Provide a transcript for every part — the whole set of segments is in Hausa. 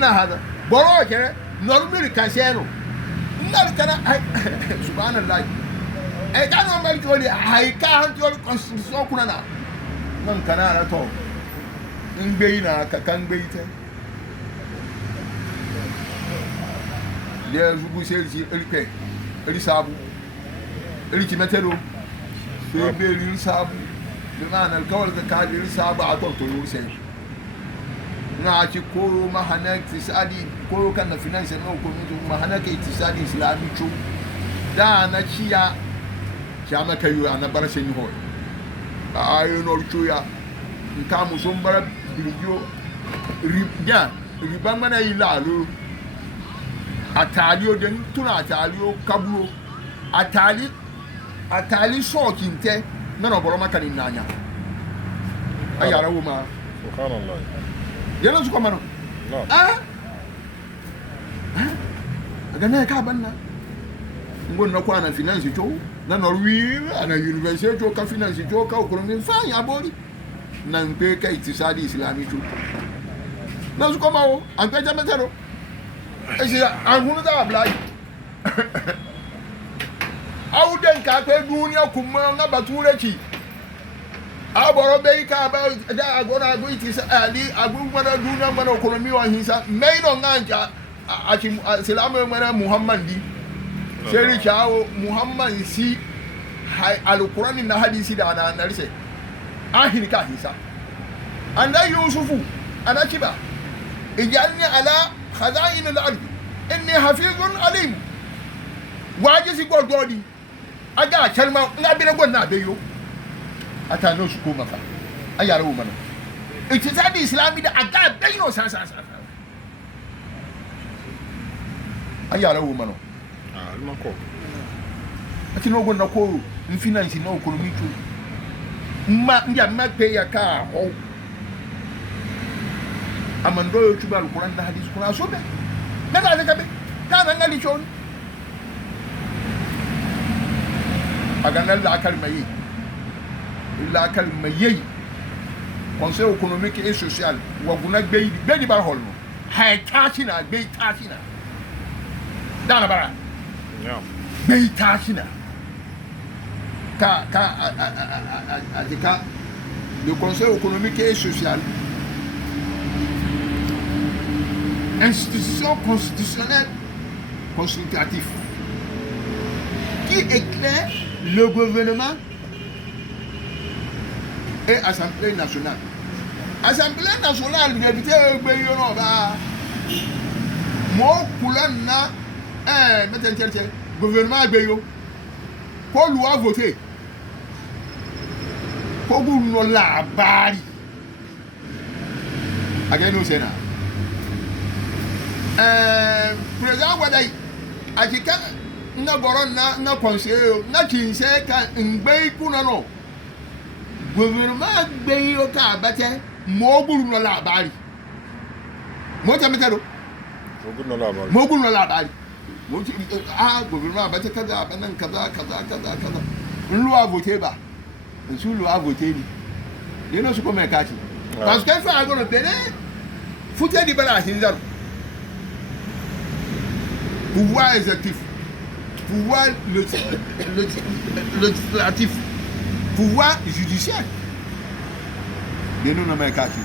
na hada boro kere normally kasero ngal kana subhanallah e kana mal ko li hay ka han to constitution kuna na nan kana na to ngbe na ka kan ngbe ite ya zugu selsi elke eli sabu eli kimetero se be eli sabu bimana alkawal ka ka eli sabu aton to yurse na ci koro mahana iktisadi koro kan na finance na hukumin mahana ka iktisadi islami chu da na ciya chama kayu ana barashin ho ayo no chuya nka musombara biljo ribya riba mana ilalo ataliyo den tuna ataliyo kabulo atali sokinte na no boro maka ni nanya ayara wuma subhanallah yana su kuma no agana ka banna ngon na kwa na finance cho na norwi ana university cho ka finance cho ka economy fa ya bori na mpe ka itisadi islami cho na su kuma o an pe jametero ese ahunu da blai au den ka pe dunia kuma na bature ki aboro be ka ba da agora agu itisadi agu mana dunia mana economy wa hinsa meino nganja achi islamu mana muhammadi sheri chawo muhammad si alqurani na hadisi da na rise ahiri ka hisa anda yusufu ana kiba ijalni ala khazain al-ard inni hafizun alim wajizi gogodi aga kalma ngabire gonna beyo ata no su ko maka ayara wo mana iktisadi islami da aga beyo sa ayara wo mana mako ati no gonna ko finance no economy to ndia magbe ya ka ho amando yo tuba alquran da hadith kuna so be na da ka be kana ngali chon agana la kalmayi illa kalmayi conseil économique et social wa guna gbe di bar holno hay tachina gbe tachina dana bara yeah gbe tachina le conseil économique et social institution constitutionnelle consultative qui éclaire le gouvernement et Assemblée nationale. Assemblée nationale, il y a des gouvernement ko loi voté ko gouvernement labari ageno sena président wadai akika na boron na conseiller na kinse ka ngbe kuna no gouvernement gbe yo ka bate mo gouvernement labari mo tametero mo gouvernement labari gouvernement ba ta kaza banan kaza loi voté ba su loi voté ni no su ko me kachi parce que fa agono bene fouté di bala hinzaro pouvoir exécutif pouvoir législatif pouvoir judiciaire no me kachi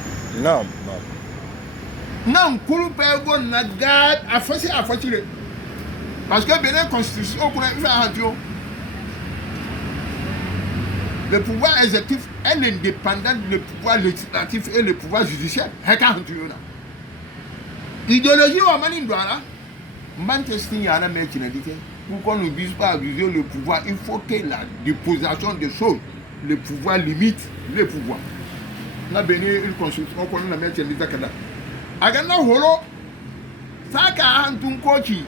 non kulu pe go na gad afasire parce que Bénin constitution pour le pouvoir exécutif est indépendant du pouvoir législatif et le pouvoir judiciaire. Idéologie au Manindouara, Manchester a la métier. Pour qu'on ne puisse pas abuser le pouvoir, il faut que la déposition des choses, le pouvoir limite le pouvoir. La Bénin, une constitution qu'on a métier de Takada. Agana Holo, Saka Antum Kochi.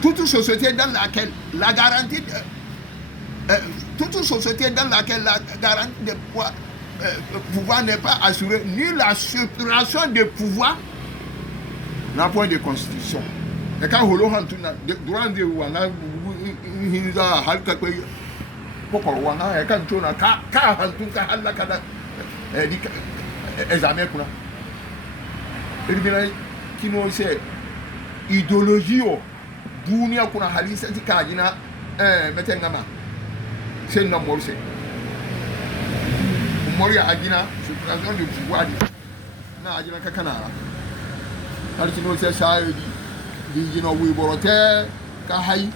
Toute société dans laquelle la garantie toute société dans laquelle la garantie de pouvoir n'est pas assurée, ni la séparation des pouvoirs n'a point de constitution. Et quand Holo Hantuna, durant des Wana, il a halka poko Wana, et quand tu as ka Hantuka Halakada, examen kuna. Elbina kino se idéologie o duniya kuna halisa ti kajina metengama sen na morse mori agina suppression de pouvoir na agina kakanara har kino se shayi di jino wi borote ka hay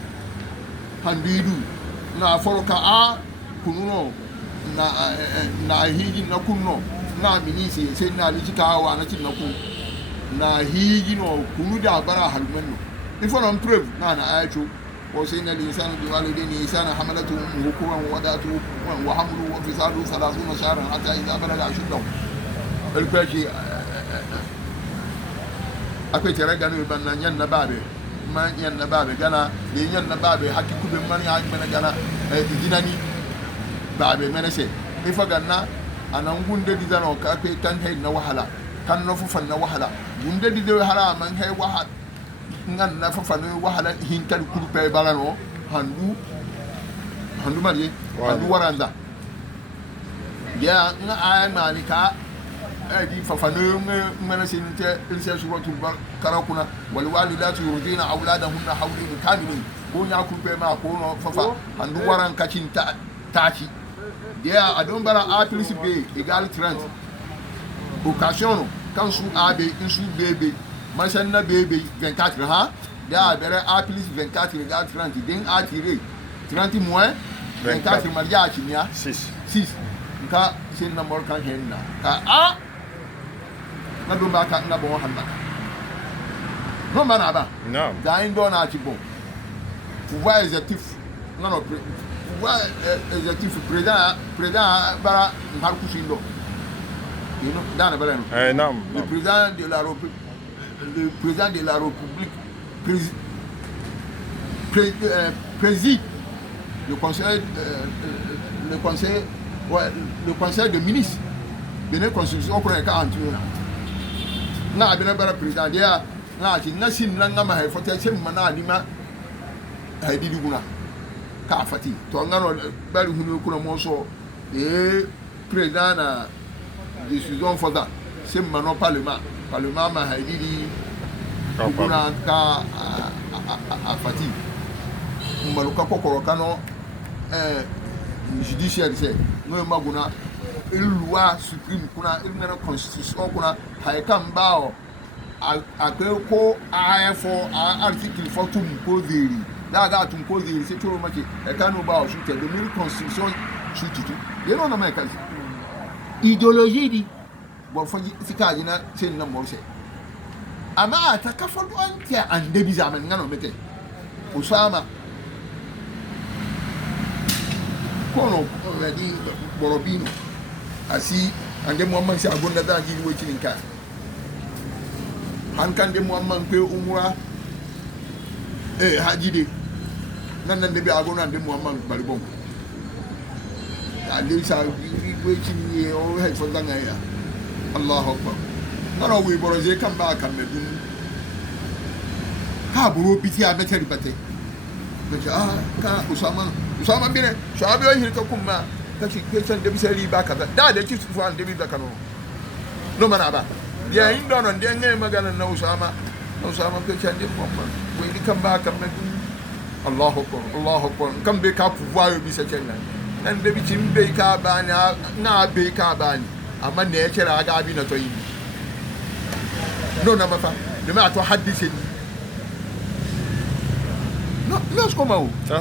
handidu na foroka a kununo na hiji na kunno na minisi sai na lijika wa na cin na ku na hiji no kunu da bara halmenno ifo non preuve na ayacho o sai na linsanu bi walidini sana hamalatu hukuman wadatu wa hamlu wa fisadu 30 shahran hatta idza balaga ashuddahu alfashi akwai tare gano ban nan yan na babe man yan na babe gana yan na babe hakki kubin man ya mana gana dinani babe mena se ifa ganna anan gunde di zano ka pe kan hay na wahala kan no fufan na wahala gunde di de wahala man hay wahala ngan na fufan wahala hin kan kurpe balano handu mariye handu waranda ya nga ay malika di fafanu mena sinte ilse suratul karakuna wal walidatu yurdina auladahunna hawlin kamilin ko nya kurpe ma ko no fafa handu waran kacin tachi dia adon bara a plus b égale 30 occasion quand sous a b sous bb machin na bb 24 ha dia bere a plus 24 égale 30 den a tiré 30 moins 24 maria chinia 6 nka sin na mor kan henna ka a na do ba ka na bon handa non bana ba non da indo na ci bon pouvoir exécutif non pouvoir exécutif président bara Marcusindo dans le non le président de la République préside le conseil de ministres de constitution pour les 40 na bena bara président dia na ci nasin langa ma hay fotel sem mana lima hay diguna ka fati to ngano bari hunu kuna moso président na décision foda sem mano parlement ma hay didi kuna ka afati mbaluka kokoro kano judiciaire c'est no maguna loi supreme kuna ilmena constitution kuna haikambao akeko afo article 4 mkozeri daga tumkozeri se toro make ekanu ba o shute de mil constitution shututu ye no na mai kazi idéologie di bo fo fika jina sen na morse ama ta kafalu anti ande bi zaman ngano mete usama kono di borobino asi ande muhammad si agonda da ji wo chinin ka han kan de muhammad pe umra hajide nan de bi agona de muhammad bari bon ande sa wo chinin o hay fo danga ya allahu akbar naro wi boroje kan ba kan medun ha buro biti a meteri bate ka usama bine shabi wa hirka kuma kashi kesan da bisari ba kaza da ci su fa da bi da kano no mana ba ya indo non da ngai magana na usama kesan da kuma wai kan ba kan na Allahu akbar kan be ka pouvoir bi sa kenan nan da bi cin be ka ba na be ka ba ni amma ne ya kira ga bi na to yi no na mafa da ma to hadisi non c'est comment ça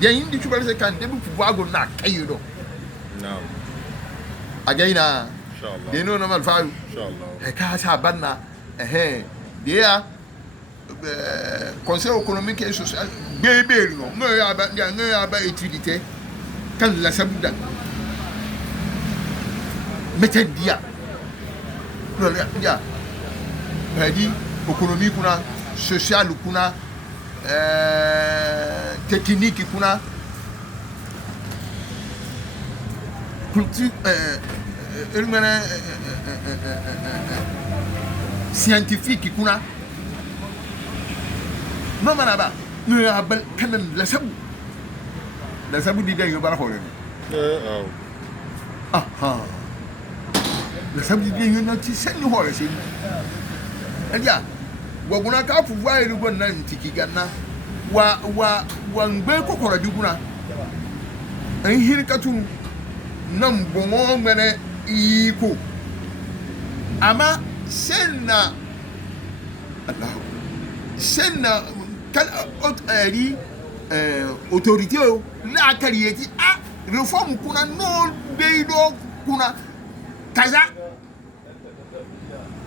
il y a une tu parles quand début pouvoir go na kayido non againa inshallah de no normal fa inshallah ka sa banna dia conseil économique et social bébé no ya ba utilité kan la sabuda metendia no ya hadi économie kuna social kuna technique kuna culture scientifique kuna no manaba no ya bal kanan la sabu di da yobar hore la sabu di da yona ti sen hore sin ndia waguna ka pouvoir eri go na ntiki gana wa ngbe kokoro di guna ehiri katun nam bongo mene iko ama senna Allah senna kan eri autorité la kariyeti a reform kuna no beido kuna kaza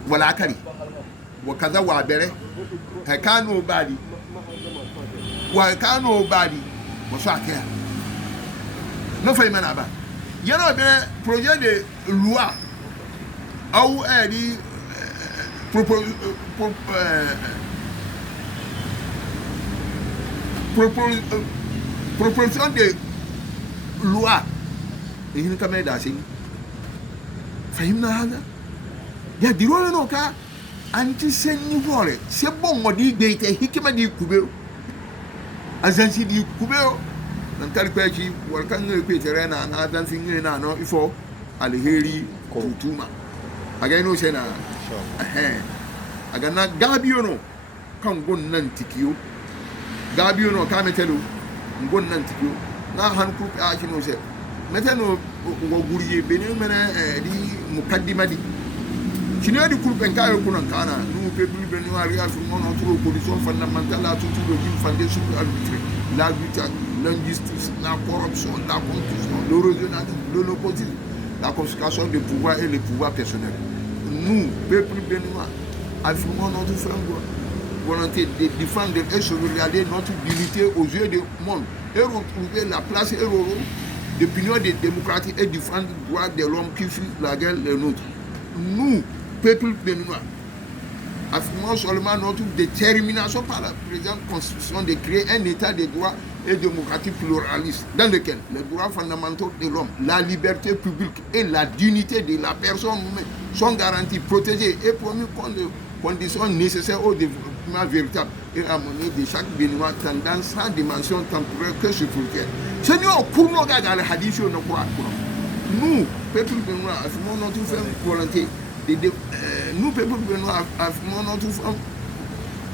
wala kari wa kaza wa bere kano badi wa kano badi wasu akaya no fahimta na ba yana be projet de loi au di proposition de loi ihin kamar da shi fahimna hada ya diro no ka anti senni hore se bon modi gbeite hikima di kubeo azansi di kubeo nan tali kwachi warkan ne kwetere na azansi ne na no ifo alheri kutuma aga no se na aga na gabio no kan gon nan tikiyo gabio no ka metelo gon nan tikiyo na han ku a kino se meteno go guriye beni mena di mukaddimadi kino di kurpen ka yo kunan kana nu pebul beni wa ria fu mono tro condition fondamentale à tout le régime fondé sur l'arbitraire l'arbitrage l'injustice la corruption la confusion le l'opposition la confiscation des pouvoirs et les pouvoirs personnels nous peuple béninois affirmons notre ferme volonté de défendre et sauvegarder notre dignité aux yeux du monde et retrouver la place et le rôle d'opinion des démocrates et défendre le droit de l'homme qui fuit la guerre les nôtres. Nous, peuple béninois, affirmons seulement notre détermination par la présente constitution de créer un état de droit et démocratique pluraliste dans lequel les droits fondamentaux de l'homme, la liberté publique et la dignité de la personne humaine sont garantis, protégés et promus comme des conditions nécessaires au développement véritable et harmonieux de chaque béninois tendant sans dimension temporaire que sécuritaire. Seigneur, pour nous garder le hadith, nous, peuple béninois, affirmons notre ferme volonté. Nous, peuple béninois, affirmons notre ferme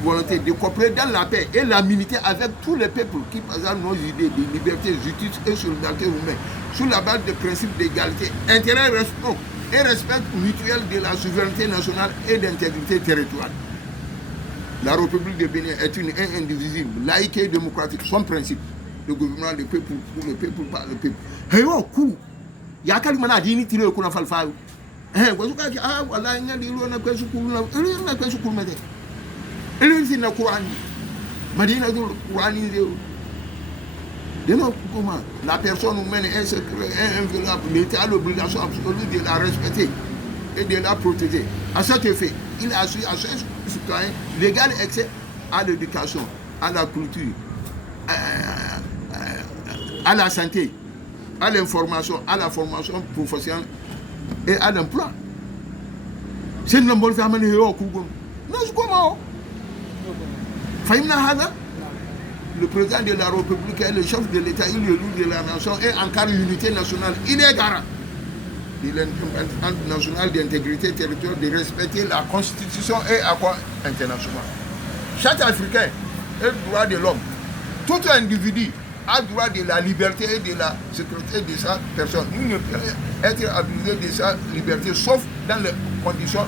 volonté de coopérer dans la paix et l'amitié avec tous les peuples qui partagent nos idées de liberté, justice et solidarité humaine sur la base des principes d'égalité, intérêt et respect mutuel de la souveraineté nationale et d'intégrité territoriale. La République de Bénin est une et indivisible, laïque et démocratique. Son principe, le gouvernement du peuple, pour le peuple, par le peuple. Hey, oh, cool. Il y a quelqu'un qui a dit qu'il y a un falfa. Eh, ah, voilà, il y a des gens qui ont il y a Coran. Madina du Coran. De non, comment la personne humaine est secret, est inviolable. L'État a l'obligation absolue de la respecter et de la protéger. À cet effet, il assure à chaque citoyen l'égal accès à l'éducation, à la culture, à la santé, à l'information, à la formation professionnelle et à l'emploi. C'est une bonne femme qui est au Kougon. Non, c'est comment? Le président de la République est le chef de l'État, il est l'élu de la nation et en l'unité nationale. Il est garant de l'entente nationale d'intégrité territoriale de respecter la Constitution et l'accord international. Chaque Africain a le droit de l'homme. Tout individu a le droit de la liberté et de la sécurité de sa personne. Il ne peut être abusé de sa liberté sauf dans les conditions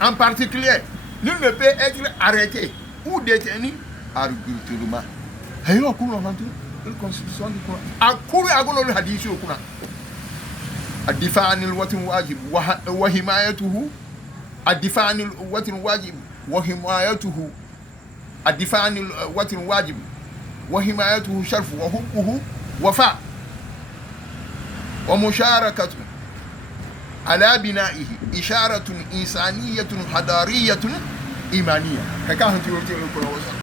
en particulier, nul ne peut être arrêté ou détenu arbitrairement. Ayo kuna mantu il constitution du Coran. Akuru agono le hadisi kuna. Ad-difa' anil watin wajib wa himayatuhu. Ad-difa' anil watin wajib wa himayatuhu. Ad-difa' anil watin wajib wa himayatuhu sharf wa huquhu wafa. ومشاركة على بنائه إشارة إنسانية حضارية إيمانية.